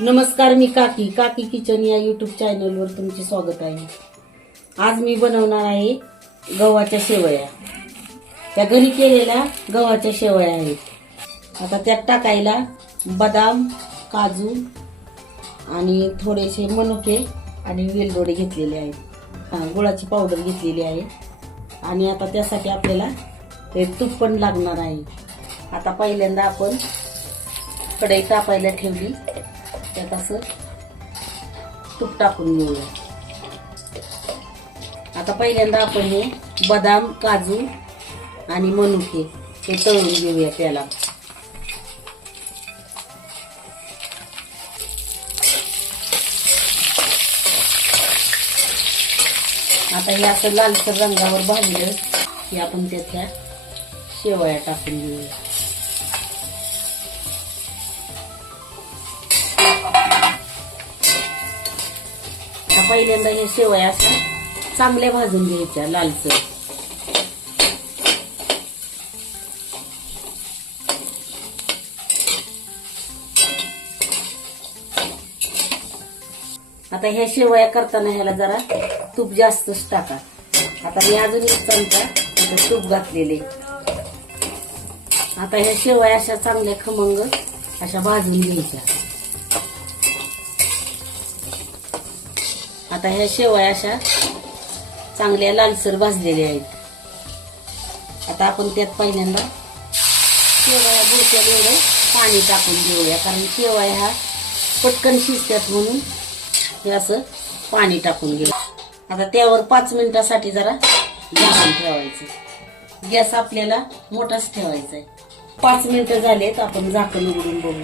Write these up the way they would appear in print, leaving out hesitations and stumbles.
नमस्कार, मी काकी काकी किचन या यूट्यूब चॅनलवर तुमचे स्वागत आहे। आज मी बनवणार आहे गव्हाच्या शेवया। त्या घरी केलेल्या गव्हाच्या शेवया आहेत। आता त्यात टाकायला बदाम, काजू आणि थोडेसे मनुके आणि वेलदोडे घेतलेले आहेत। गुळाची पावडर घेतलेली आहे आणि आता त्यासाठी आपल्याला ते तूप पण लागणार आहे। आता पहिल्यांदा आपण कढई तापायला ठेवली, त्यात असं तूप टाकून घेऊया। आता पहिल्यांदा आपण हे बदाम, काजू आणि मनुके हे तळून घेऊया त्याला। आता हे असं लालसर रंगावर भाजलं की आपण त्याच्या शेवया टाकून घेऊया। पहिल्यांदा हे शेवया अशा चांगल्या भाजून घ्यायच्या लालसर। आता ह्या शेवया करताना ह्याला जरा तूप जास्तच टाका। आता मी अजून एक चमचा तूप घातलेले। आता ह्या शेवया अशा चांगल्या खमंग अशा भाजून घ्यायच्या। आता ह्या शेवया अशा चांगल्या लालसर भाजलेल्या आहेत। आता आपण त्यात पहिल्यांदा शेवया बुडक्या एवढं पाणी टाकून घेऊया, कारण शेवया ह्या पटकन शिजतात म्हणून हे असं पाणी टाकून घेऊ। आता त्यावर 5 मिनिटासाठी जरा झाकण ठेवायचं। गॅस आपल्याला मोठाच ठेवायचा आहे। 5 मिनिटं झालेत, आपण झाकण उघडून बघू।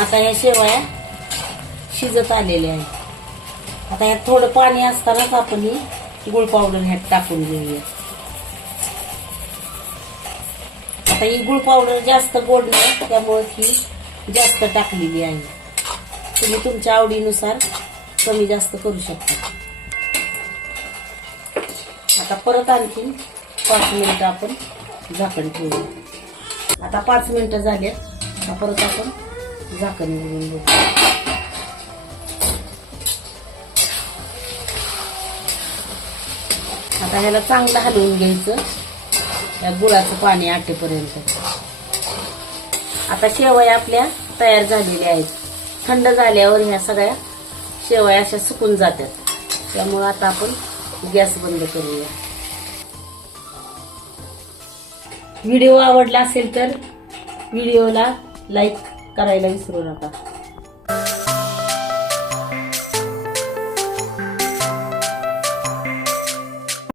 आता या शेवया शिजत आलेल्या आहेत। आता यात थोडं पाणी असतानाच आपण ही गुळ पावडर ह्यात टाकून घेऊया। आता ही गुळ पावडर जास्त गोड नाही, त्यामुळे ही जास्त टाकलेली आहे। तुम्ही तुमच्या आवडीनुसार कमी जास्त करू शकता। आता परत आणखी 5 मिनिटं आपण झाकण ठेवूया। आता 5 मिनिटं झालेत, आता परत आपण झाकण उघडून बघू। आता ह्याला चांगलं हलवून घ्यायचं, या गुळाचं पाणी आटेपर्यंत। आता शेवया आपल्या तयार झालेल्या आहेत। थंड झाल्यावर ह्या सगळ्या शेवया अशा सुकून जातात, त्यामुळे आता आपण गॅस बंद करूया। व्हिडिओ आवडला असेल तर व्हिडिओला लाईक करायला विसरू नका।